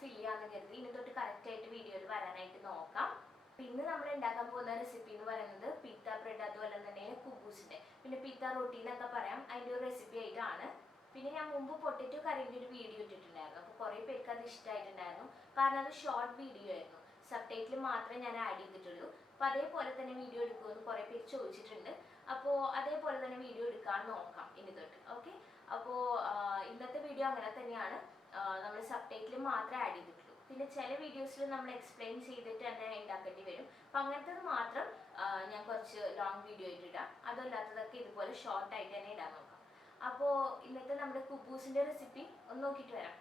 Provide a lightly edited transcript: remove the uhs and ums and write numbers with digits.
ഫിൽ ചെയ്യാമെന്ന് കരുതി. ഇനി തൊട്ട് കറക്റ്റായിട്ട് വീഡിയോയിൽ വരാനായിട്ട് നോക്കാം. പിന്നെ നമ്മൾ ഉണ്ടാക്കാൻ പോകുന്ന റെസിപ്പി എന്ന് പറയുന്നത് പിത്ത ബ്രെഡ്, അതുപോലെ തന്നെ കുബൂസിൻ്റെ, പിന്നെ പിത്ത റൊട്ടി എന്നൊക്കെ പറയാം, അതിൻ്റെ ഒരു റെസിപ്പി ആയിട്ടാണ്. പിന്നെ ഞാൻ മുമ്പ് പൊട്ടറ്റോ കറിൻ്റെ ഒരു വീഡിയോ ഇട്ടിട്ടുണ്ടായിരുന്നു. അപ്പോൾ കുറേ പേർക്ക് അത് ഇഷ്ടമായിട്ടുണ്ടായിരുന്നു. കാരണം അത് ഷോർട്ട് വീഡിയോ ആയിരുന്നു, സബ്ടൈറ്റിൽ മാത്രമേ ഞാൻ ആഡ് ചെയ്തിട്ടുള്ളൂ. അപ്പോൾ അതേപോലെ തന്നെ വീഡിയോ എടുക്കുമെന്ന് കുറേ പേര് ചോദിച്ചിട്ടുണ്ട്. അപ്പോൾ അതേപോലെ തന്നെ വീഡിയോ എടുക്കാൻ നോക്കാം ഇനി തൊട്ട്. ഓക്കെ, അപ്പോൾ ഇന്നത്തെ വീഡിയോ അങ്ങനെ തന്നെയാണ്. നമ്മൾ സബ്ടൈറ്റിൽ മാത്രമേ ആഡ് ചെയ്തിട്ടുള്ളൂ. പിന്നെ ചില വീഡിയോസിൽ നമ്മൾ എക്സ്പ്ലെയിൻ ചെയ്തിട്ട് തന്നെ ഉണ്ടാക്കേണ്ടി വരും. അപ്പം അങ്ങനത്തത് മാത്രം ഞാൻ കുറച്ച് ലോങ് വീഡിയോ ആയിട്ട് ഇടാം. അതല്ലാത്തതൊക്കെ ഇതുപോലെ ഷോർട്ടായിട്ട് തന്നെ ഇടാൻ നോക്കാം. അപ്പോൾ ഇന്നത്തെ നമ്മുടെ കുബൂസിൻ്റെ റെസിപ്പി ഒന്ന് നോക്കിയിട്ട് വരാം.